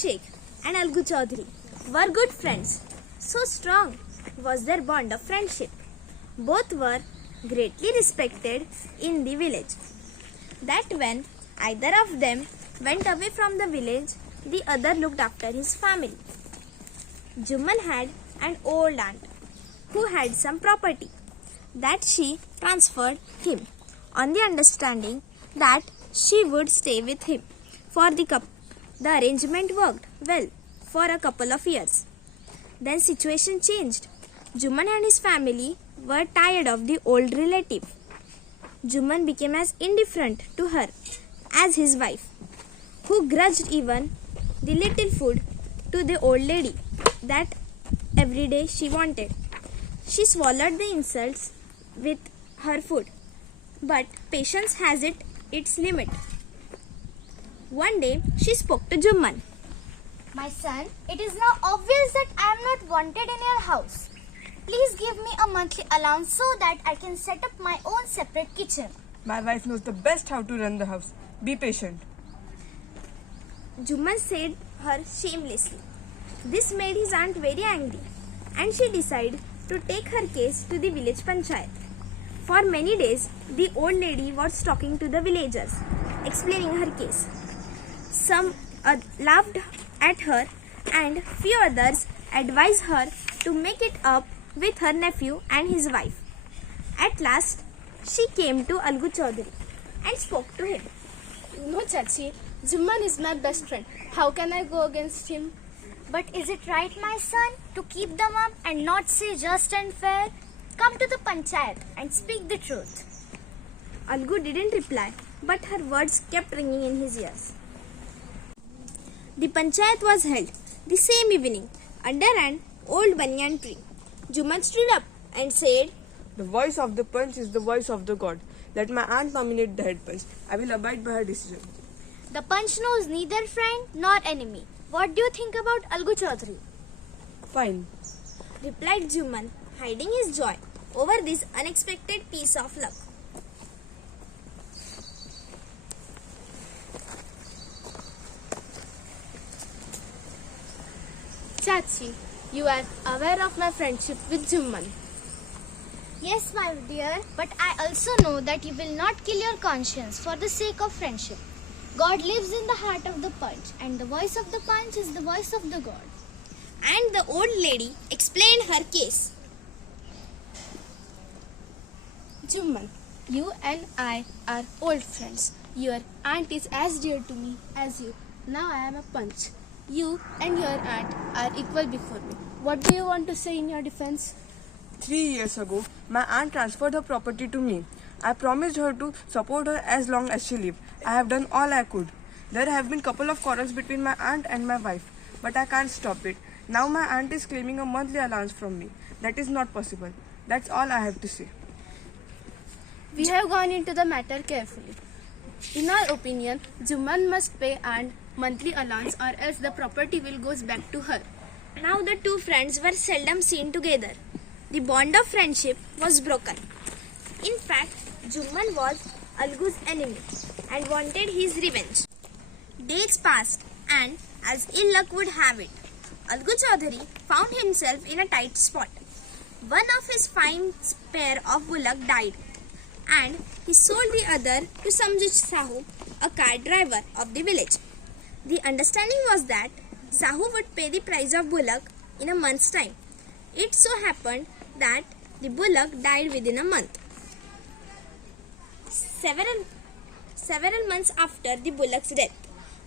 Sheikh and Algu Chaudhary were good friends. So strong was their bond of friendship. Both were greatly respected in the village, that when either of them went away from the village, the other looked after his family. Juman had an old aunt who had some property that she transferred him on the understanding that she would stay with him for the couple. The arrangement worked well for a couple of years. Then situation changed. Juman and his family were tired of the old relative. Juman became as indifferent to her as his wife, who grudged even the little food to the old lady that every day she wanted. She swallowed the insults with her food, but patience has its limit. One day she spoke to Juman. My son, it is now obvious that I am not wanted in your house. Please give me a monthly allowance so that I can set up my own separate kitchen. My wife knows the best how to run the house. Be patient. Juman said her shamelessly. This made his aunt very angry, and she decided to take her case to the village panchayat. For many days, the old lady was talking to the villagers, explaining her case. Some laughed at her, and few others advised her to make it up with her nephew and his wife. At last, she came to Algu Chaudhary and spoke to him. No, Chachi, Juman is my best friend. How can I go against him? But is it right, my son, to keep them up and not say just and fair? Come to the panchayat and speak the truth. Algu didn't reply, but her words kept ringing in his ears. The panchayat was held the same evening under an old banyan tree. Juman stood up and said, The voice of the punch is the voice of the god. Let my aunt nominate the head punch. I will abide by her decision. The punch knows neither friend nor enemy. What do you think about Algu Chaudhary? Fine. replied Juman, hiding his joy over this unexpected piece of luck. Chachi, you are aware of my friendship with Juman. Yes, my dear, but I also know that you will not kill your conscience for the sake of friendship. God lives in the heart of the punch, and the voice of the punch is the voice of the God. And the old lady explained her case. Juman, you and I are old friends. Your aunt is as dear to me as you. Now I am a punch. You and your aunt are equal before me. What do you want to say in your defense? 3 years ago, my aunt transferred her property to me. I promised her to support her as long as she lived. I have done all I could. There have been couple of quarrels between my aunt and my wife, but I can't stop it. Now my aunt is claiming a monthly allowance from me. That is not possible. That's all I have to say. We have gone into the matter carefully. In our opinion, Juman must pay aunt monthly allowance or else the property will goes back to her. Now the two friends were seldom seen together. The bond of friendship was broken. In fact, Juman was Algu's enemy and wanted his revenge. Days passed, and as ill luck would have it, Algu Chaudhary found himself in a tight spot. One of his fine pair of bullock died, and he sold the other to Samjuj Sahu, a cart driver of the village. The understanding was that Sahu would pay the price of bullock in a month's time. It so happened that the bullock died within a month. Several months after the bullock's death,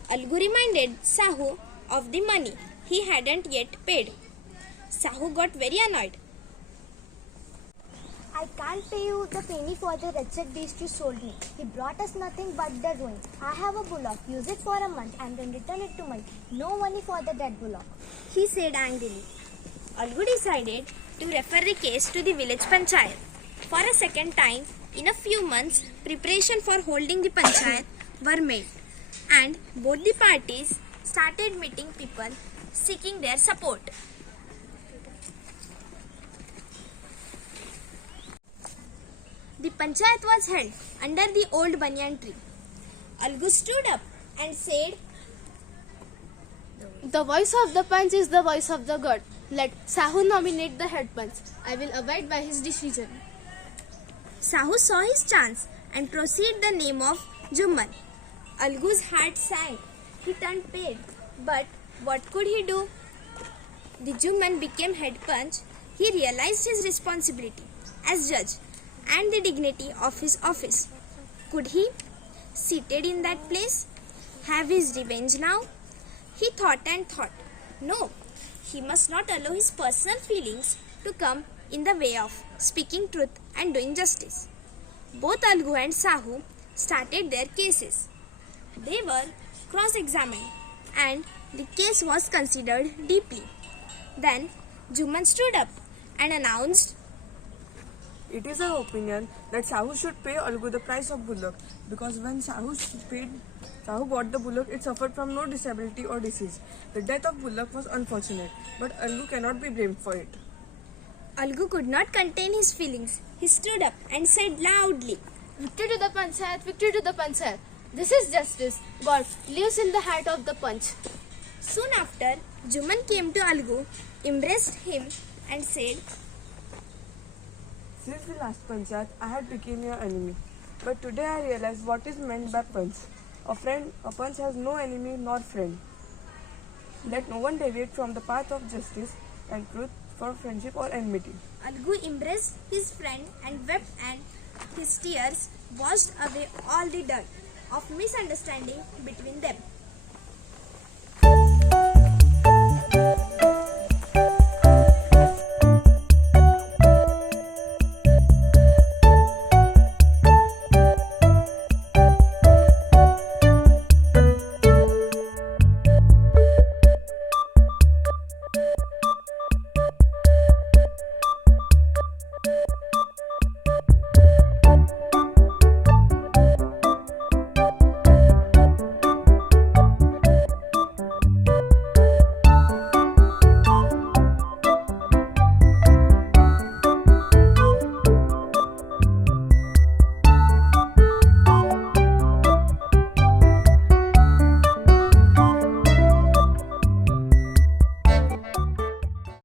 Algu reminded Sahu of the money he hadn't yet paid. Sahu got very annoyed. I can't pay you the penny for the wretched beast you sold me. He brought us nothing but the ruin. I have a bullock. Use it for a month and then return it to me. No money for the dead bullock, He said angrily. Algu decided to refer the case to the village panchayat. For a second time, in a few months, preparation for holding the panchayat were made, and both the parties started meeting people seeking their support. The panchayat was held under the old banyan tree. Algu stood up and said, The voice of the punch is the voice of the god. Let Sahu nominate the head punch. I will abide by his decision. Sahu saw his chance and proceeded the name of Jumman. Algu's heart sank. He turned pale. But what could he do? The Jumman became head punch. He realized his responsibility as judge and the dignity of his office. Could he, seated in that place, have his revenge now? He thought and thought. No, he must not allow his personal feelings to come in the way of speaking truth and doing justice. Both Algu and Sahu started their cases. They were cross-examined and the case was considered deeply. Then Jumman stood up and announced, It is our opinion that Sahu should pay Algu the price of bullock because when Sahu bought the bullock, it suffered from no disability or disease. The death of bullock was unfortunate, but Algu cannot be blamed for it. Algu could not contain his feelings. He stood up and said loudly, Victory to the panchayat, victory to the panchayat. This is justice. God lives in the heart of the punch. Soon after, Jumman came to Algu, embraced him and said, Since the last panchayat, I had become your enemy. But today I realize what is meant by punch. A punch has no enemy nor friend. Let no one deviate from the path of justice and truth for friendship or enmity. Algu embraced his friend and wept, and his tears washed away all the dirt of misunderstanding between them.